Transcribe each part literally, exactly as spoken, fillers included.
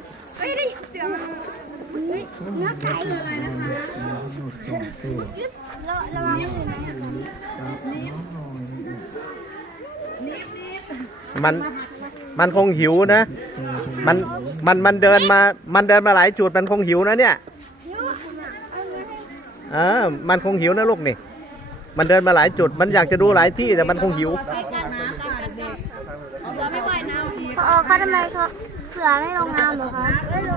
เฮ้ยได้เสียงเฮ้ยเนื้อไก่อะไรนะคะระวังมือนะมันมันคงหิวนะมันมันมันเดินมามันเดินมาหลายจุดมันคงหิวนะเนี่ยเออมันคงหิวนะลูกนี่มันเดินมาหลายจุดมันอยากจะดูหลายที่แต่มันคงหิวพอเขาทำไมเขาเสือไม่ลงน้ำหรอคะ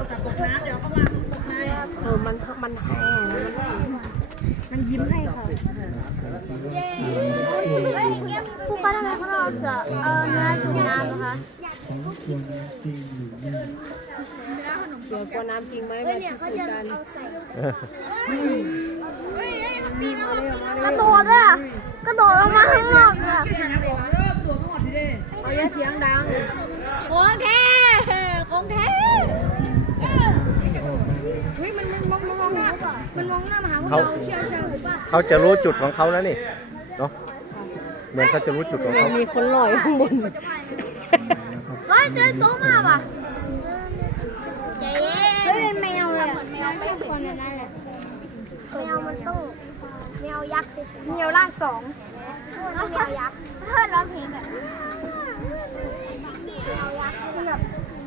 เออมันมันแห้งมันยิ้มให้ค่ะผู้เขาทำไมเขาเอาเสือเออเนื้อจุ่มน้ำนะคะเดี๋ยวกลัวน้ำจริงไหมมาพิสูจน์กันกระโดดเลยอ่ะกระโดดลงมาข้างนอกเลยเอาอย่าเสียงดังโค้งแท้โค้งแท้เฮ้ยมันมันมองมองหน้ามันมองหน้ามาหาพวกเราเชี่ยวเชี่ยวหรือเปล่าเขาจะรู้จุดของเขาแล้วนี่เนาะเหมือนเขาจะรู้จุดของเขามีคนลอยข้างบนเฮ้ยเจอโต๊ะมาว่ะเย้เฮ้ยเป็นแมวเลยเหมือนแมวเป็นคนนั่นแหละแมวมันต้องแมวยักษ์แมวร่างสองแมวยักษ์เพื่อนร้องเพลงแบบแมวยักษ์คือแบบ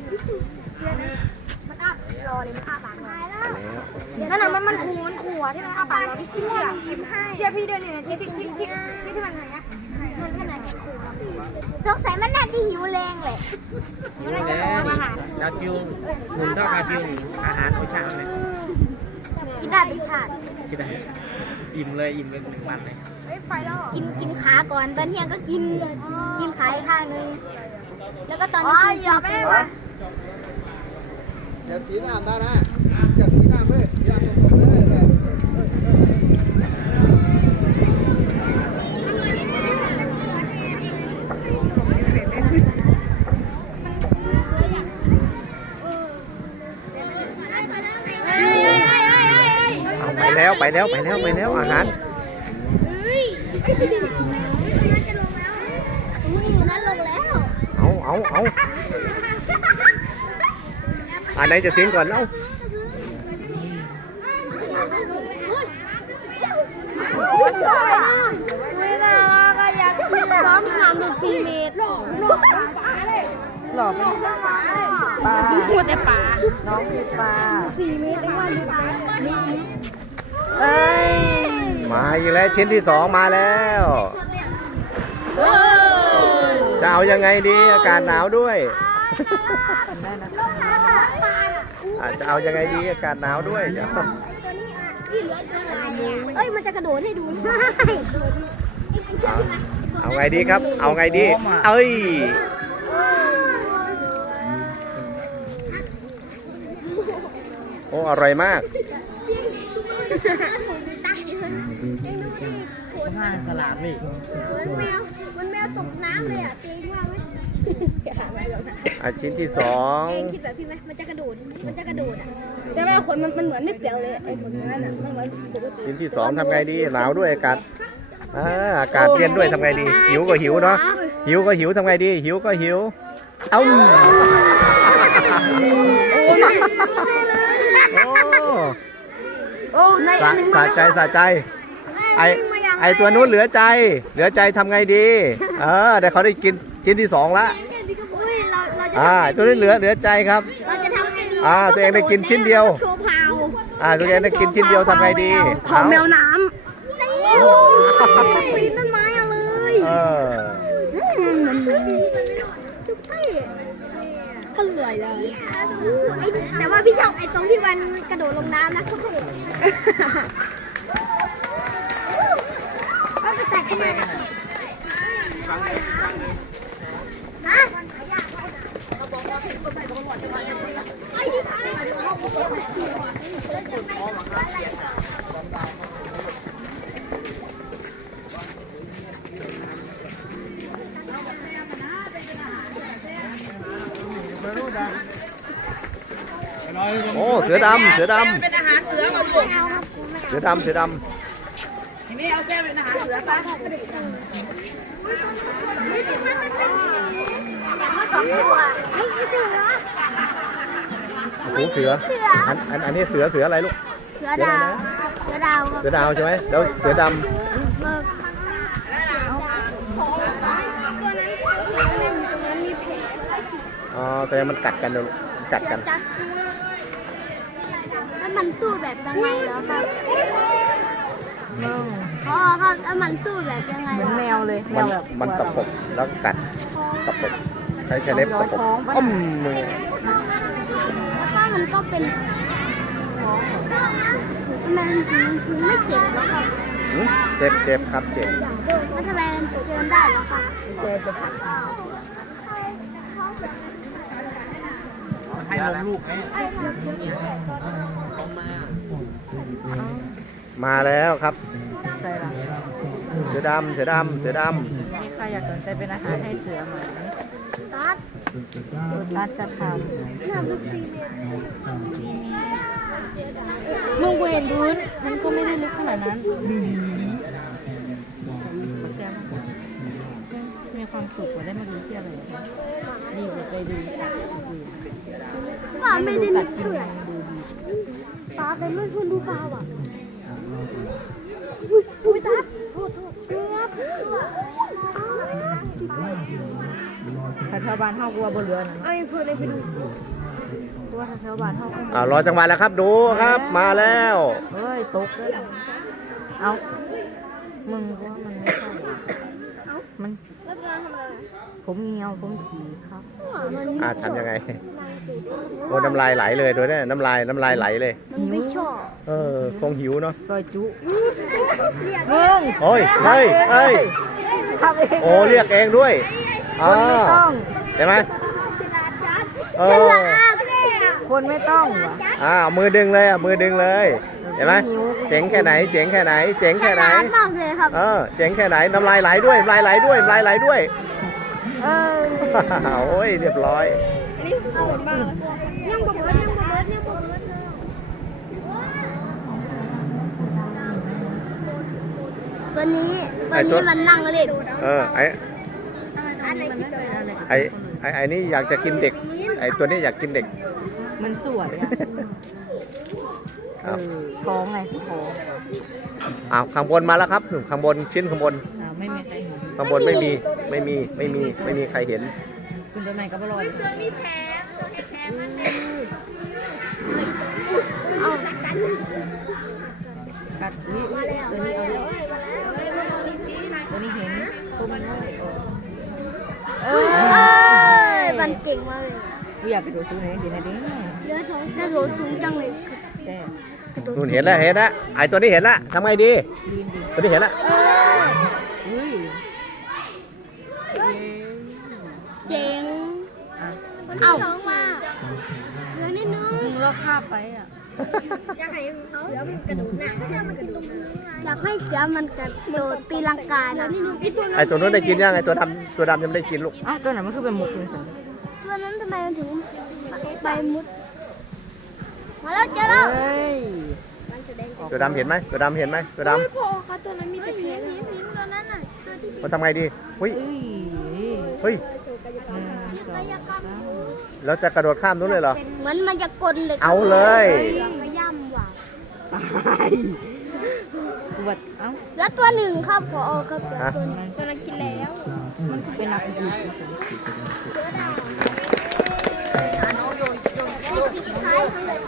มันอ้ารอเลยมันอ้าปากแล้วนั่นน่ะมันมันขู่มันขู่ที่มันอ้าปากเราที่เชี่ยเชี่ยพี่เดินเนี่ยที่ที่ที่ที่ที่มันอะไรเงี้ยมันขนาดสงสัยมันน่าจะหิวแรงเลยหิวแล้วกาฟิวหมุนเท่ากาฟิวหนึ่งอาหารโอชาเลยกินได้เป็นชาติกินได้อิ่มเลยอิ่มเลยหนึ่งวันเลยกินกินขาก่อนตอนเที่ยงก็กินกินขาอีกข้างนึงแล้วก็ตอนนี้อย่าไปเลยเดี๋ยวสีน้ำได้นะเดี๋ยวสีน้ำเลยสีน้ำตรงๆเลยไปแล้วไปแล้วไปแล้วไปแล้วอาหารเอาเอาเอาอันไหนจะทิ้งก่อนเล่าเวลาก็อยากกินพร้อมน้ำดูซีเมตรหล่อเป็นปลาพูดแต่ปลาน้องคือปลาซีเมตรไอ้วันดูปลาเอ้ยมาอีกแล้วชิ้นที่สองมาแล้วจะเอายังไงดีอากาศหนาวด้วยอาจจะเอายังไงดีอากาศหนาวด้วยเดี๋ยวเอ้ยมันจะกระโดดให้ดูได้เอาไงดีครับเอาไงดีเอ้ยโอ้อร่อยมากห้างสลามนี่มันแมวมันแมวตกน้ำเลยอ่ะเจ๊ว่าไหมอาชิ้นที่สองเจ๊คิดแบบพี่ไหมมันจะกระโดดมันจะกระโดดอ่ะแต่ว่าขนมันมันเหมือนไม่เปลี่ยนเลยไอ้ขนนั้นอ่ะมันเหมือนปกติชิ้นที่สองทำไงดีหนาวด้วยอากาศอากาศเย็นด้วยทำไงดีหิวก็หิวเนาะหิวก็หิวทำไงดีหิวก็หิวเอ้าโอ้ในอันนึงสะใจสะใจไอไอตัวนู้นเหลือใจเหลือใจทำไงดีเออแต่เขาได้กินชิ้นที่สองละอ่าตัวนี้เหลือเหลือใจครับอ่าตัวเองได้กินชิ้นเดียวอ่าตัวเองได้กินชิ้นเดียวทำไงดีเผาแมวน้ำปีนต้นไม้อะเลยเออก็เหนื่อยเลยแต่ว่าพี่ชอบไอ้ตรงที่มันกระโดดลงน้ำนะเขาเห็นว่าไปใส่กันยังไงนะโอ้เสือดำเสือดำเป็นอาหารเสือมาลูกเสือดำเสือดำทีนี้เอาแซ่เป็นอาหารเสือซะสองตัวไม่เสือหูเสืออันอันอันนี้เสือเสืออะไรลูกเสือดาวเสือดาวครับเสือดาวใช่ไหมแล้วเสือดำเออตัวนั้นตัวนั้นมีแผลอ๋อแต่มันกัดกันเลยกัดกันจัดแล้วมันสู้แบบยังไงแล้วครับอืมอ๋อครับแล้วมันสู้แบบยังไงเหมือนแมวเลยแมมันวแบบมันตะปบแล้วกัดตะปบใช้ใช้เล็บตะปบอ้อมมือแล้วก็มันก็เป็นมันถึงไม่เจ็บแล้วครับหืมเจ็บเจ็บครับเจ็บมันทำไมมันเดินได้แล้วครับเจอจะผัดให้ลงลูกไหมเขามามาแล้วครับใส่ละเสือดำเสือดำเสือดมีใครอยากสนใจเป็นอาหารให้เสือไหมตัดรัฐจะทน้ำลูกซีเรียำมึงเห็นพื้นมันก็ไม่ได้ลึกขนาดนั้นมีความสุขกว่าได้มาดูที่อะไรดีกว่าไปดูสัตว์อื่นปลาไม่ได้สันึตกว์เถื่ที่อนมันดูดีปลาเป็นไม่ควรดูปลาว่ะอุ้ยอุ้ยตัดโทษโทษเกือบถ้าแถวบ้านเฮากลัวบ่เหลือนะไอ้เพื่อนไอ้พี่ดูกลัวถ้าแถวบ้านเฮาคงำอ่ารอจังหวะแล้วครับดูครับมาแล้วเฮ้ยตกเลยเอามึงว่ามันไม่ใช่มันแล้วปลาทำอะไรผมเงียวผมผีครับมันอ่าทำยังไงโอ้น้ำลายไหลเลยตัวเนี้ยน้ำลายน้ำลายไหลเลยมันไม่ชอบเออคงหิวเนาะซอยจุเรียกมึงโอ้ยเฮ้ยเฮ้ยทำเองโอ้เรียกเองด้วยคอ่านไม่ต้องเห็นไหมเอฉอลาดเลยอ่ะคนไม่ต้องวะอ่ามือดึงเลยอ่ะมือดึงเลย เห็นไหมเจ๋งแค่ไหน เจ๋งแค่ไหน เจ๋งฉแค่ไหนลาดมากเลยครับเออเจ๋งแค่ไหนน้ำลายไหลด้วยน้ำลายไหลด้วยน้ำลายไหลด้วยเออโอ้ยเรียบร้อยนี่เอาหมดมายังบ่เบิดยังบ่เบิดยังบ่เบิดตัวนี้ตัวนี้มันนั่งเล่นเออไออะไรคิดตัวนั้นไอไอไอนี่อยากจะกินเด็ก ไอตัวนี้อยากกินเด็กมันสวยอ่ะครัเอบ อท้องไงท้องอ้าวข้างบนมาแล้วครับข้างบนชิ้นข้างบนอ่าไม่มีใครเห็นข้างบนไม่มีไม่มีไม่มีไม่มีใครเห็นคุณตัวไหนก็บ่รอดมีแผลแผลมันเอากัดกันกัดอุ้ยอุ้ยตัวนี้เอาเลยตัวนี้เห็นตัวมันน้อยเอเอ้อยมันเก่งมากเลยกูอยากไปดูซูนี่สินะดิเลือดท้องน่าโดนสูงจังเลยแต่นู่นเห็นแล้วเห็นแล้วไอตัวนี้เห็นแล้วทำไงดีดีนดีตัวนี้เห็นแล้วเอออุ้ยเย้เจ๋งอ่ะเอาท้องมาเดี๋ยวนิดนึงมึงลอกคาบไปอ่ะอยากให้เขาเสือมันกระโดดหนักให้มันกินตรงพื้นอยากให้เสือมันกระโดดตีลังกานะไอตัวนู้นได้กินยังไอตัวดำตัวดำยังไม่ได้กินลูกอ้าวตัวไหนมันคือเป็นมุกจริงสิตัวนั้นทำไมมันถึงใบมุดมาแล้วเจอแล้วเฮ้ยตัวดำเห็นไหมตัวดำเห็นไหมตัวดพอค่ะตัวนั้นมีแต่เพลหินหินตัวนั้นน่ะตัวที่ำมันทำไงดีเฮ้ยเฮ้ยเฮ้ยหนึ่งสองสามแล้วจะกระโดดข้ามนู้นเลยเหรอเหมือนมันจะกลเลยเอาเลยไปย่ำว่ะตายปวดเอ้าแล้วตัวหนึ่งครับพอครับฮะตัวนึงตัวนั้นกินแล้วมันเป็นนักบุญท้ายทั้งเลย